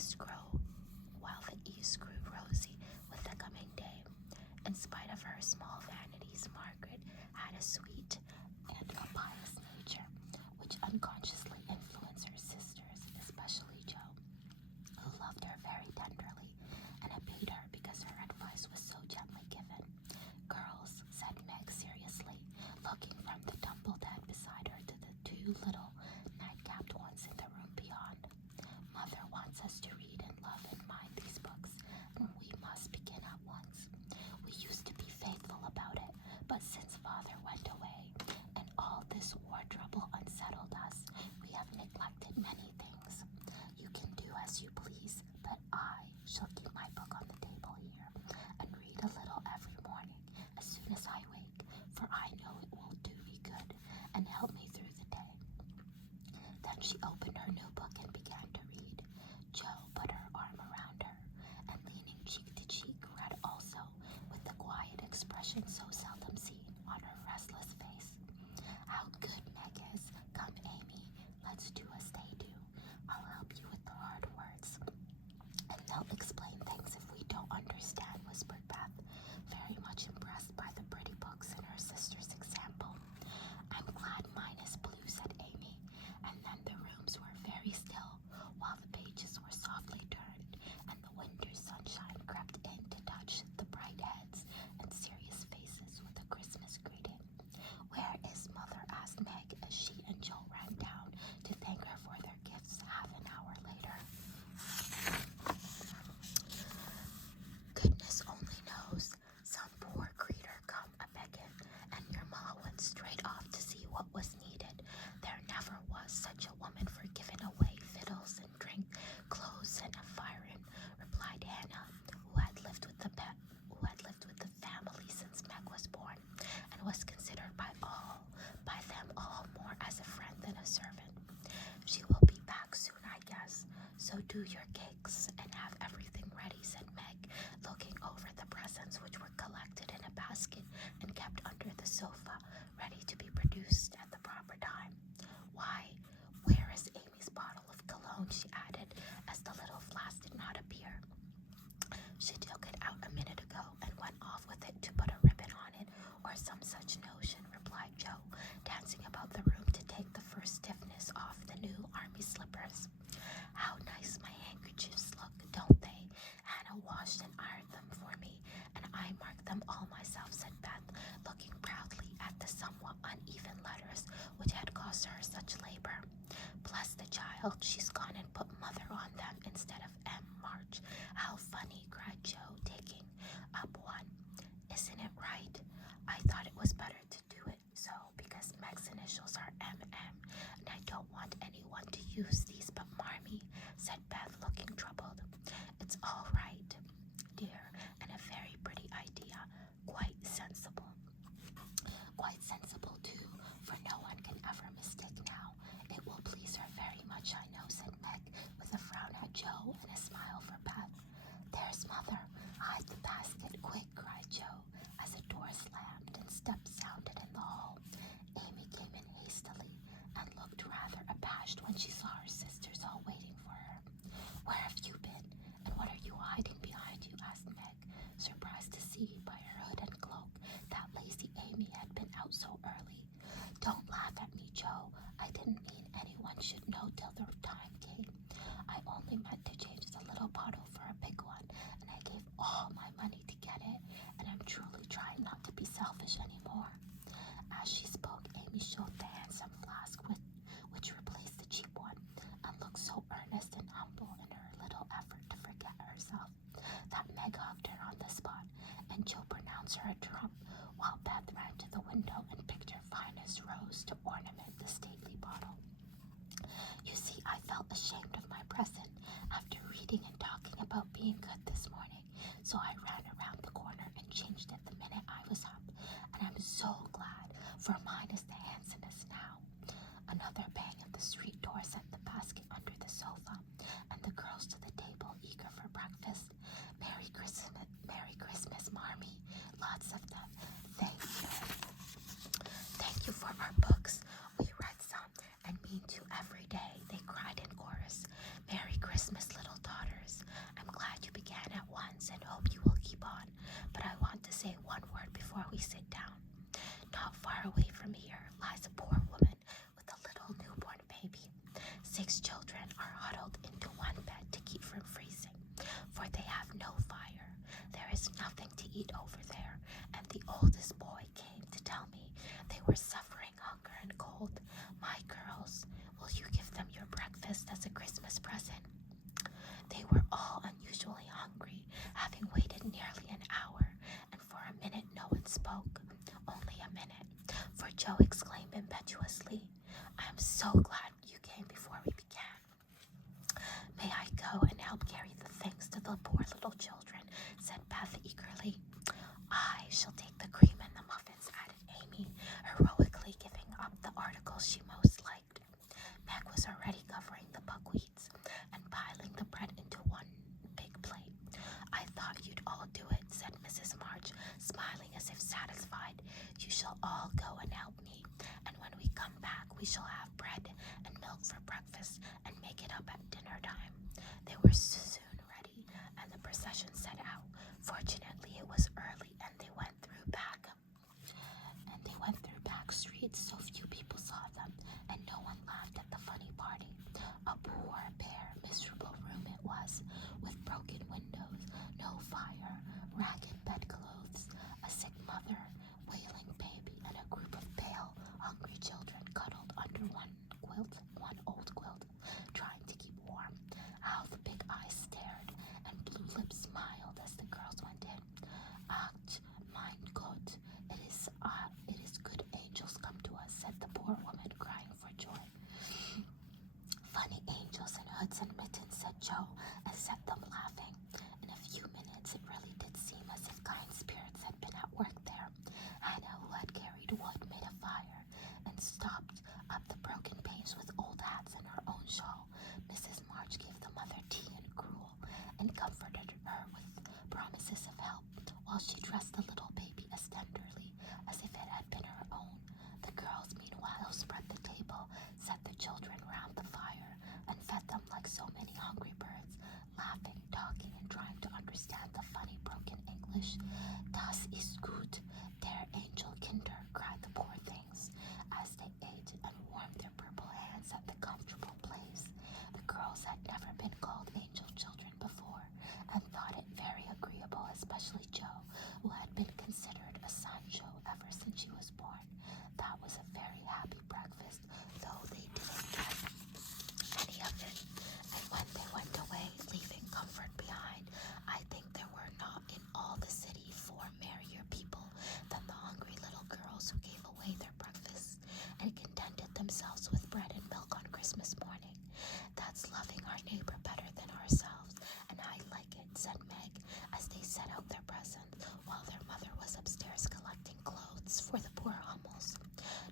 east grew rosy with the coming day. In spite of her small vanities, Margaret had a sweet and a pious nature, which unconsciously influenced her sisters, especially Jo, who loved her very tenderly and obeyed her because her advice was so gently given. "Girls," said Meg seriously, looking from the tumbled head beside her to the two little nightcapped ones in the room beyond, "Mother wants us to read and love and mind these books, and we must begin at once. We used to be faithful about it, but since Father went away and all this war trouble unsettled us, we have neglected many things. You can do as you please, but I shall keep my book on the table here and read a little every morning as soon as I wake, for I know it will do me good and help me through the day." Then she opened her new book and began to read. Jo put her arm around her and, leaning cheek to cheek, read also, with the quiet expression so seldom seen on her restless face. "How good Meg is. Come, Amy, let's do as they do. I'll help you with the hard words, and they'll explain things if we don't understand," whispered Beth, very much impressed by the pretty books and her sister's example. "I'm glad mine is blue," said Amy, and then the rooms were very still while the pages were softly turned and the winter sunshine crept in to touch the bright heads and serious faces with a Christmas greeting. "Where is Mother?" asked Meg as she and Jo ran down to thank her for their gifts half an hour later. "Goodness only knows. Some poor creetur come a-beggin', and your ma went straight off to see what was needed. There never was such a woman for giving away fiddles and drink, clothes and a firin'," replied Hannah, who had lived with the family since Meg was born, and was considered by them all more as a friend than a servant. "She will be back soon, I guess, so do your cakes and have everything ready," said Meg, looking over the presents, which were collected in a basket and kept under the sofa, ready to be produced at the proper time. "Why, where is Amy's bottle of cologne?" she added, as the little flask did not appear. "She took it out a minute ago and went off with it to put a ribbon on it, or some such notion," replied Jo, dancing about the room to take the first stiffness off the new army slippers. "How nice my handkerchiefs look, don't they? Hannah washed and ironed them for me, and I marked them all myself," said Beth, looking proudly at the somewhat uneven letters which had cost her such labor. "Bless the child, she's gone and put Mother on them instead of M. March. How funny," cried Jo, taking up one. "Isn't it right? I thought it was better to do it so because Meg's initials are M.M., and I don't want anyone to use these but Marmee," said Beth, looking troubled. "It's all right, dear, and a very pretty idea. Quite sensible. Quite sensible, too, for no one can ever mistake now. It will please her very much, I know," said Meg, with a frown at Jo and a smile for Beth. "There's Mother. Hide the basket, quick," cried Jo, as a door slammed and steps sounded in the hall. Amy came in hastily and looked rather abashed when she saw her sisters all waiting for her. "Where have you been, and what are you hiding behind you?" asked Meg, surprised to see by her hood and cloak that lazy Amy had been out so early. "Don't laugh at me, Jo. I didn't mean anyone should know till the time came. I only meant to change the little bottle for a big one, and I gave all my money to get it, and I'm truly trying not to be selfish anymore." As she spoke, Amy showed the handsome flask which replaced the cheap one, and looked so earnest and humble in her little effort to forget herself that Meg hugged her on the spot, and Jo pronounced her a trump, while Beth ran to the window and picked her finest rose to ornament the stately bottle. "You see, I felt ashamed of my present after reading and talking about being good this morning, so I ran around the corner and changed it the minute I was up, and I'm so glad, for mine is the handsomest now." Another bang at the street door sent the basket under the sofa, and the girls to the table, eager for breakfast. Merry Christmas, Marmee. Lots of them. Thank you for our books. We read some and mean to every day," they cried in chorus. "Merry Christmas, little daughter," eat over there, and the oldest boy came to tell me they were suffering hunger and cold. My girls, will you give them your breakfast as a Christmas present? They were all unusually hungry, having waited nearly an hour, and for a minute no one spoke. Only a minute, for Joe exclaimed impetuously, "I am so glad you came before we began. May I go and help carry the things to the poor little children?" said Beth eagerly. "I shall take the cream and the muffins," added Amy, heroically giving up the articles she most liked. Meg was already covering the buckwheats and piling the bread into one big plate. "I thought you'd all do it," said Mrs. March, smiling as if satisfied. "You shall all go and help me, and when we come back we shall have bread and milk for breakfast and make it up at dinner time." They were soon ready, and the procession set out. Fortunately, it was early, and they went through back streets, so few people saw them, and no one laughed at the funny party. A poor, bare, miserable room it was, with broken windows, no fire, ragged bedclothes, a sick mother, wailing baby, and a group of pale, hungry children cuddled under one old quilt, trying to keep warm. How the big eyes stared, and blue lips smiled as the girls went in. "Ach, mein Gott, it is good angels come to us," said the poor woman, crying for joy. "Funny angels in hoods and mittens," said Joe, and set them laughing. In a few minutes it really did seem as if kind spirits had been at work there. Hannah, who had carried wood, made a fire, and stopped up the broken panes with old hats and her own shawl. Mrs. March gave the mother tea and gruel, and comforted her with promises of help, while she dressed the little baby as tenderly as if it had been her own. The girls, meanwhile, spread the table, set the children round the fire, and fed them like so many hungry birds, laughing, talking, and trying to understand the funny broken English. "Das ist gut, der Angel Kinder," cried the poor things, as they ate and warmed their purple hands at the comfortable place. The girls had never been called angel children before, and thought it very agreeable, especially Joe, who had been considered a Sancho ever since she was born. That was a very happy breakfast, though they didn't get any of it. And when they went away, leaving comfort behind, I think there were not in all the city 4 merrier people than the hungry little girls who gave away their breakfasts and contented themselves with bread and milk on Christmas morning. "That's loving our neighbor better than ourselves, and I like it," said Meg, as they set out their presents, while their mother was upstairs collecting clothes for the poor Hummels.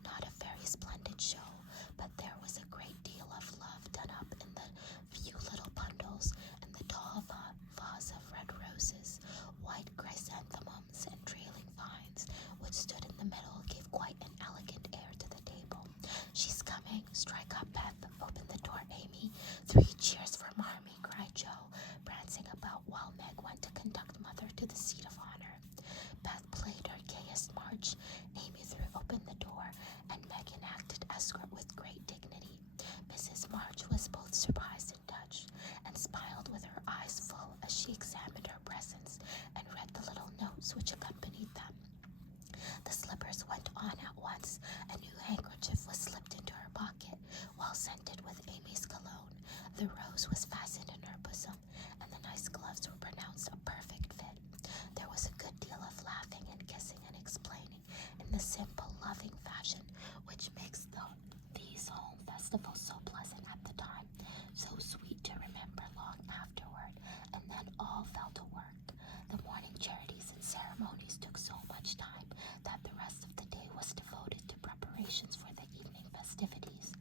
Not a very splendid show, but there was a great deal of love done up in the few little bundles, and the tall vase of red roses, white chrysanthemums, and trailing vines, which stood in the middle, gave quite an elegant air to the table. "She's coming. Strike up, Beth. Open the door, Amy. 3 cheers for Marmee," cried Joe, prancing about while Meg went to conduct Mother to the seat of honor. Beth played her gayest march. Amy threw open the door, and Meg enacted escort with great dignity. Mrs. March was both surprised and touched, and smiled with her eyes full as she examined her presents and read the little notes which accompanied them. The slippers went on at once. A new handkerchief was slipped into her pocket, well scented with Amy's cologne. The rose was fastened in her bosom, and the nice gloves were pronounced a perfect fit. There was a good deal of laughing and kissing and explaining in the simple, loving fashion which makes these home festivals so pleasant at the time, so sweet to remember long afterward, and then all fell to work. The morning charities and ceremonies took so much time that the rest of the day was devoted to preparations for the evening festivities.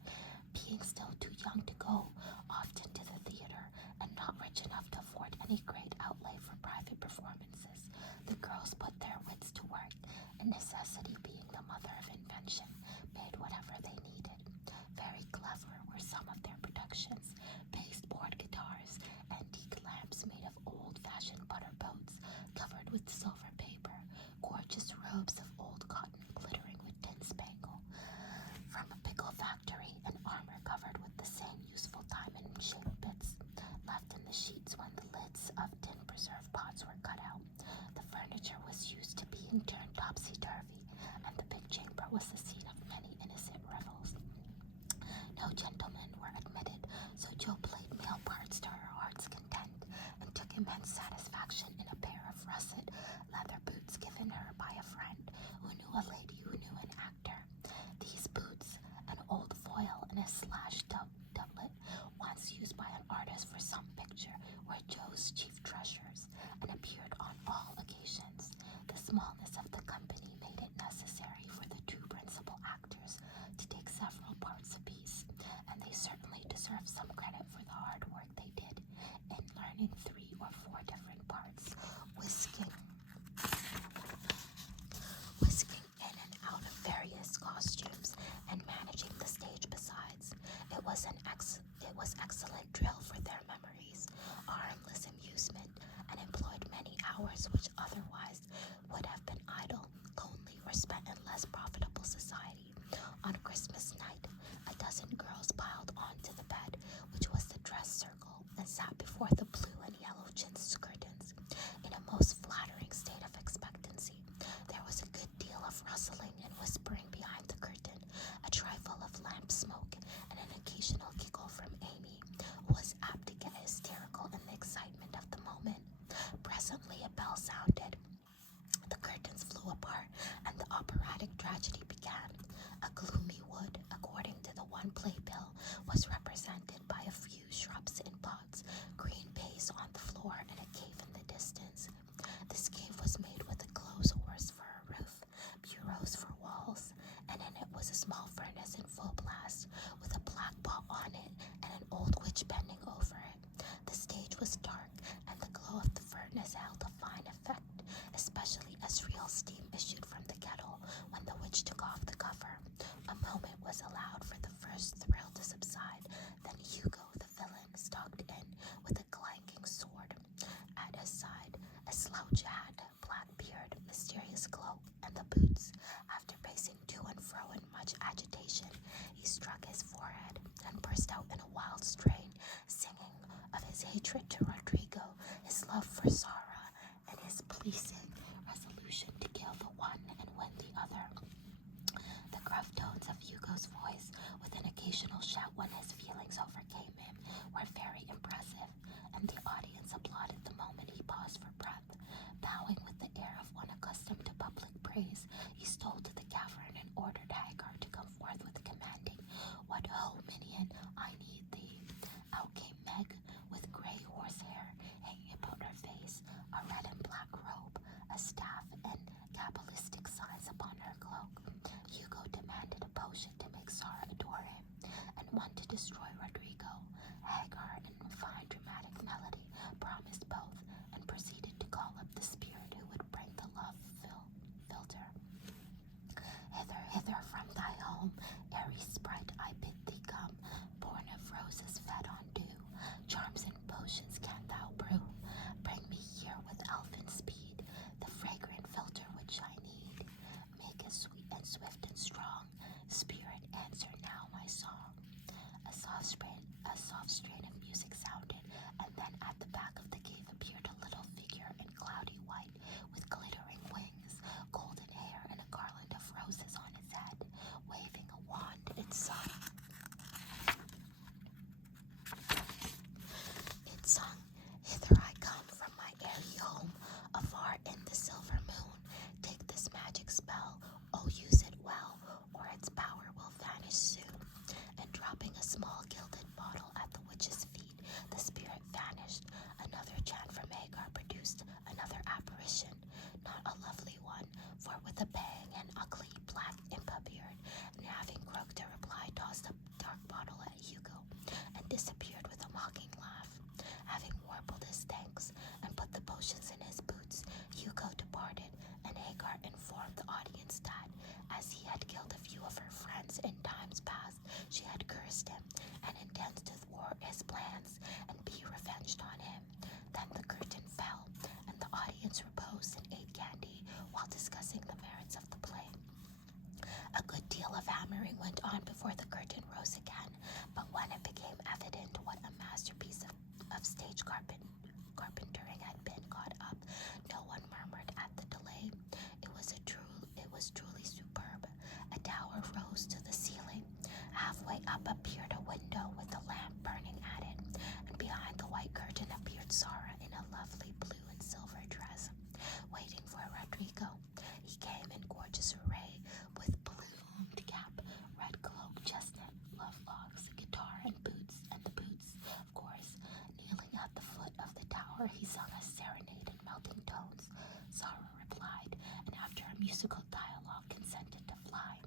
Being still too young to go often to the theater, and not rich enough to afford any great outlay for private performances, the girls put their wits to work, and necessity being the mother of invention, made whatever they needed. Very clever were some of their productions: pasteboard guitars, antique lamps made of old-fashioned butter boats covered with silver paper, gorgeous robes of old cotton glittering with tin spangle from a pickle factory, and armor covered with the same useful diamond-shaped bits left in the sheets when the lids of tin preserve pots were cut out. The furniture was much agitation, he struck his forehead and burst out in a wild strain, singing of his hatred to Rodrigo, his love for Sarah, and his pleasing resolution to kill the one and win the other. The gruff tones of Hugo's voice, with an occasional shout when his feelings overcame him, were very impressive, and the audience applauded the moment he paused for breath. Bowing with the air of one accustomed to public praise, he stole to the cavern and ordered Hagar to come forth with commanding, "What ho, minion, I need thee." Out came Meg, with grey horsehair hanging about her face, a red and black robe, a staff, and cabalistic signs upon her cloak. Hugo demanded a potion to make Sarah adore him, and one to destroy Rodrigo. Hagar, in a fine dramatic melody, promised both, and proceeded to call up the spirit who would bring the love philter. "Hither, hither from thy home, airy sprite, I bid thee come, born of roses fed on dew. Charms and potions can thou brew. Bring me here with elfin speed the fragrant philter which I need. Make us sweet and swift and strong. Spirit, answer now my song." A soft strain of music sounded, and then at the back of the cave appeared a little figure in cloudy white, with glittering wings, golden hair, and a garland of roses on his head. Waving a wand, it sung, "Hither I come from my airy home, afar in the silver moon. Take this magic spell, oh use it well, or its power will vanish soon." And dropping a small gilded bottle at the witch's feet, the spirit vanished. Another chant from Hagar produced another apparition, not a lovely one, for with a bang an ugly black imp appeared, and having croaked a reply, tossed a dark bottle at Hugo, and disappeared with a mocking laugh. Having warbled his thanks and put the potions in his boots, Hugo departed, and Hagar informed the audience that, as he had killed a few of her friends in times past, she had cursed him, and intends to thwart his plans and be revenged on him. Then the curtain fell, and the audience reposed and ate candy while discussing the merits of the play. A good deal of hammering went on before the curtain rose again, but when it became evident what a masterpiece of stage carpentering had been got up, no one murmured at the delay. It was truly superb. A tower rose to the ceiling. Halfway up appeared a window with a lamp burning at it, and behind the white curtain appeared Sarah in a lovely blue and silver dress, waiting for Rodrigo. He came in gorgeous array, with plumed cap, red cloak, chestnut love locks, guitar, and the boots, of course. Kneeling at the foot of the tower, he sung a serenade in melting tones. Sarah replied, and after a musical dialogue consented to fly.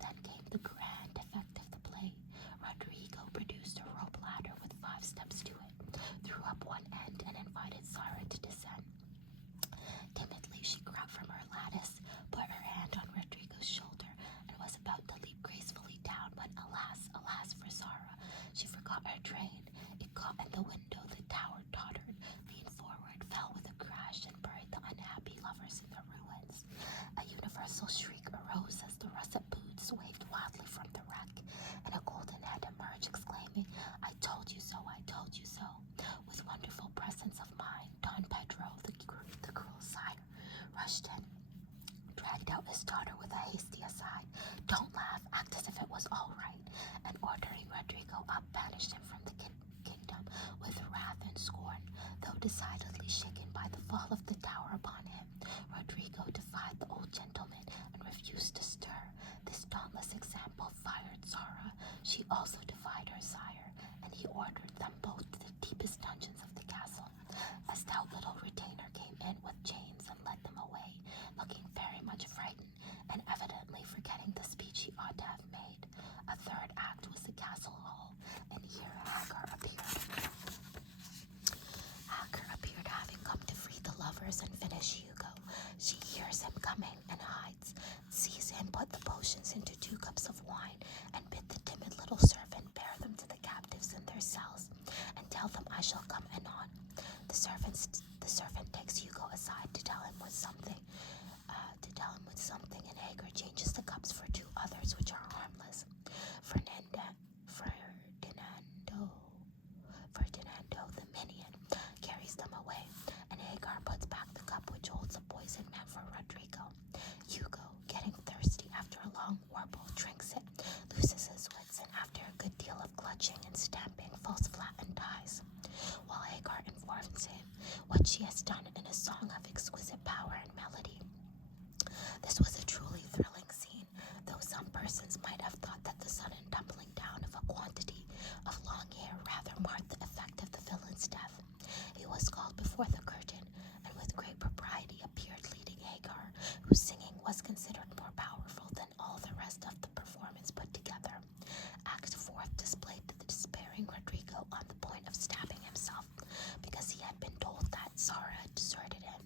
Then came the grand effect of the play. Rodrigo produced a rope ladder with 5 steps to it, threw up one end, and invited Sarah to descend. Timidly she crept from her lattice, put her hand on Rodrigo's shoulder, and was about to leap gracefully down when, alas for Sarah, she forgot her train. It caught in the window, the tower tottered, leaned forward, fell with a crash, and buried the unhappy lovers in their ruins. A universal shriek arose as the russet boots waved wildly from the wreck, and a golden head emerged, exclaiming, "I told you so, I told you so." With wonderful presence of mind, Don Pedro, the cruel sire, rushed in, dragged out his daughter with a hasty aside. "Don't laugh, act as if it was all right," and ordering Rodrigo up, banished him from the kingdom with wrath and scorn. Though decidedly shaken by the fall of the tower upon him, Rodrigo defied the old gentleman and refused to stir. This dauntless example fired Sarah. She also defied her sire, and he ordered them both to the deepest dungeons of the castle. A stout little retainer came in with chains and led them away, looking very much frightened, and evidently forgetting the speech he ought to have made. A third act was the castle hall, and here Hagar appeared, having come to free the lovers and finish Hugo. She hears him coming and hides, sees him put the potions into 2 cups of wine, and bid the timid little servant bear them to the captives in their cells, and tell them I shall come anon. The servant takes Hugo aside to tell him with something, and Hagar changes the cups for 2 others which are what she has done in a song of exquisite power and melody. This was a truly thrilling scene, though some persons might have thought that the sudden tumbling down of a quantity of long hair rather marked the effect of the villain's death. He was called before the curtain, and with great propriety appeared leading Hagar, whose singing was considered more powerful than all the rest of the performance put together. Act 4 displayed the despairing Rodrigo on the point of stabbing himself, because he had been told that Sarah had deserted him.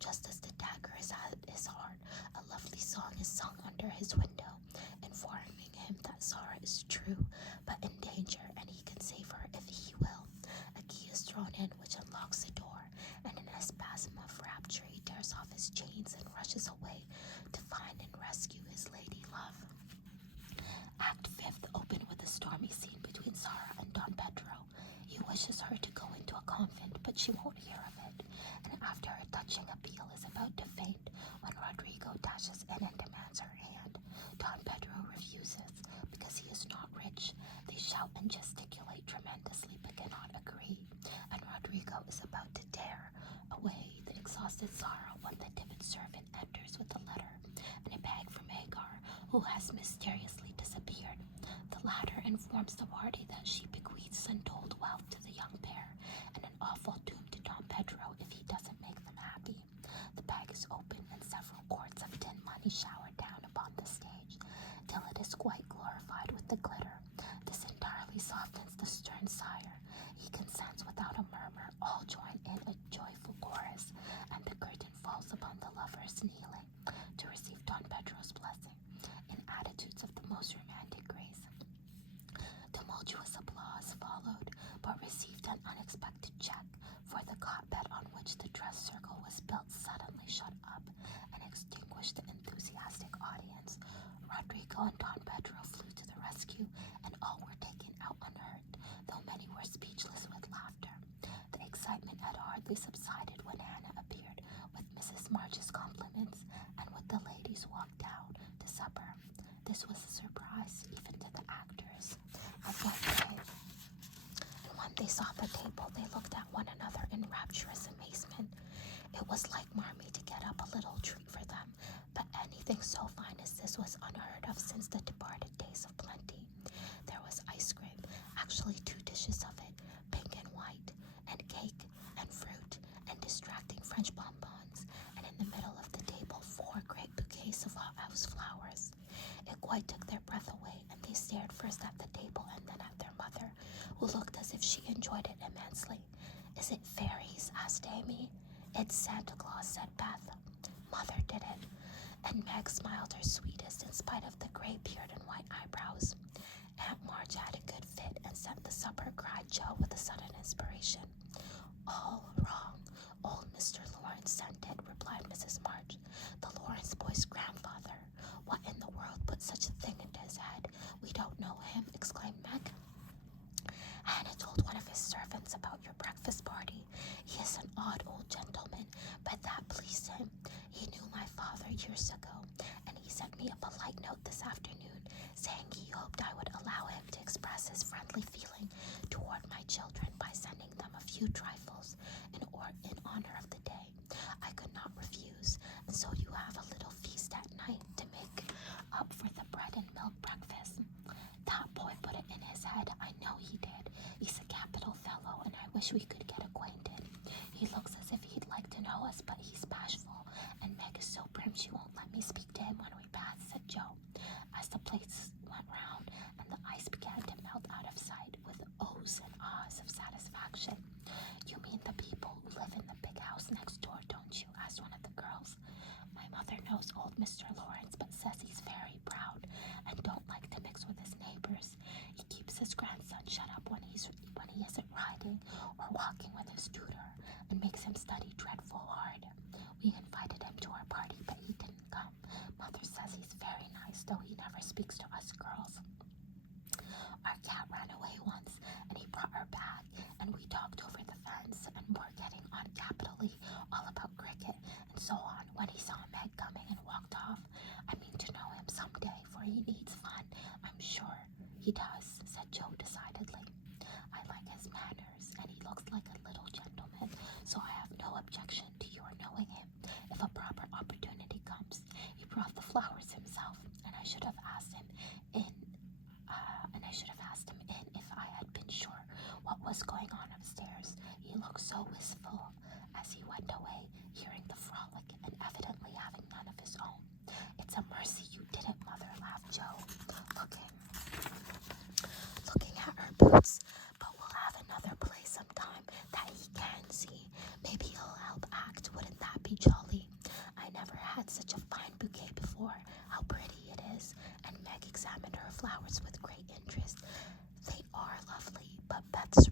Just as the dagger is at his heart, a lovely song is sung under his window, informing him that Sarah is true, but in danger, and he can save her if he will. A key is thrown in which unlocks the door, and in a spasm of rapture he tears off his chains and rushes away to find and rescue his lady love. Act 5 opened with a stormy scene between Sarah and Don Pedro. He wishes her to go into a convent, but she won't hear of it, and after her touching appeal is about to faint when Rodrigo dashes in and demands her hand. Don Pedro refuses because he is not rich. They shout and gesticulate tremendously but cannot agree, and Rodrigo is about to tear away the exhausted Sarah when the timid servant enters with a letter and a bag from Hagar, who has mysteriously disappeared. The latter informs the party that she bequeaths untold wealth to the young pair and an awful doom to Don Pedro if he doesn't make them happy. The bag is opened and several quarts of tin money showered down upon the stage, till it is quite glorified with the glitter. This entirely softens the stern sire. He consents without a murmur. All join in a joyful chorus, and the curtain falls upon the lovers kneeling to receive Don Pedro's blessing in attitudes of the most romantic grace. Tumultuous applause followed, but received an unexpected check, for the cot bed on which the dress circle was built suddenly shut up and extinguished the enthusiastic audience. Rodrigo and Don Pedro flew to the rescue, and all were taken out unhurt, though many were speechless with laughter. The excitement had hardly subsided when Hannah appeared with Mrs. March's compliments, and with the ladies walked down to supper. This was a surprise even to the actors. And when they saw the table, they looked at one another in rapturous amazement. It was like Marmee to get up a little treat for them, but anything so fine as this was unheard of since the departed days of plenty. There was ice cream, actually 2 dishes of it, pink and white, and cake, and fruit, and distracting French bonbons, and in the middle of the table 4 great bouquets of hothouse flowers. It quite took their breath away, and they stared first at the table and then at their mother, who looked as if she enjoyed it immensely. "Is it fairies?" asked Amy. "It's Santa Claus," said Beth. "Mother did it." And Meg smiled her sweetest in spite of the gray beard and white eyebrows. Aunt March had a good fit and sent the supper, cried Joe with a sudden inspiration. "All wrong. Old Mr. Lawrence sent it," replied Mrs. March. "The Lawrence boy's grandfather. What in the world put such a thing into his head? We don't know him," exclaimed Meg. "Hannah told one of his servants about your breakfast party. He is an odd old gentleman, but that pleased him. He knew my father years ago, and he sent me a polite note this afternoon, saying he hoped I would allow him to express his friendly feeling toward my children by sending them a few trifles in honor of the day. I could not refuse, and so you have a little feast at night to make up for the bread and milk breakfast." "That boy put it in his head. I know he did. He's a capital fellow, and I wish we could get acquainted. He looks as if he'd like to know us, but he's bashful, and Meg is so prim she won't let me speak to him when we pass," said Joe, as the plates went round and the ice began to melt out of sight with ohs and ahs of satisfaction. "You mean the people who live in the big house next door, don't you?" asked one of the girls. "My mother knows old Mr. Lawrence, but says he's very proud and don't like to mix with his neighbors. He keeps his grandson shut up when he isn't riding or walking with his tutor, and makes him study dreadful hard. We invited him to our party, but he didn't come. Mother says he's very nice, though he never speaks to us girls. Our cat ran away once, and he brought her back, and we talked over the fence, and were getting on capitally, all about cricket, and so on, when he saw Meg coming and walked off. I mean to know him some day, for he needs fun. I'm sure he does," said Joe decidedly. "I like his manners, and he looks like a little gentleman, so I have no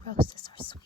roses are sweet.